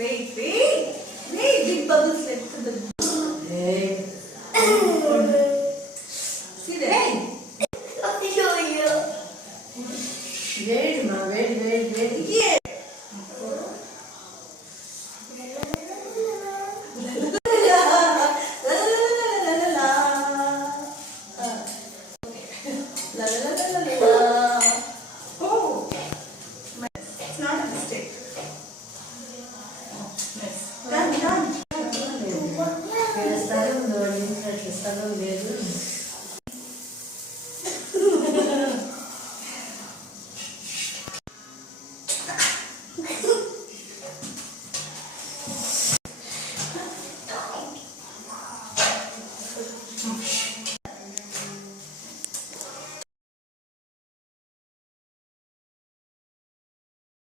Wait. Big bubbles left to the. Hey. See that? Hey. Wait. Yeah. Oh, it's not a mistake. Nice. Done. స్థలం లేదు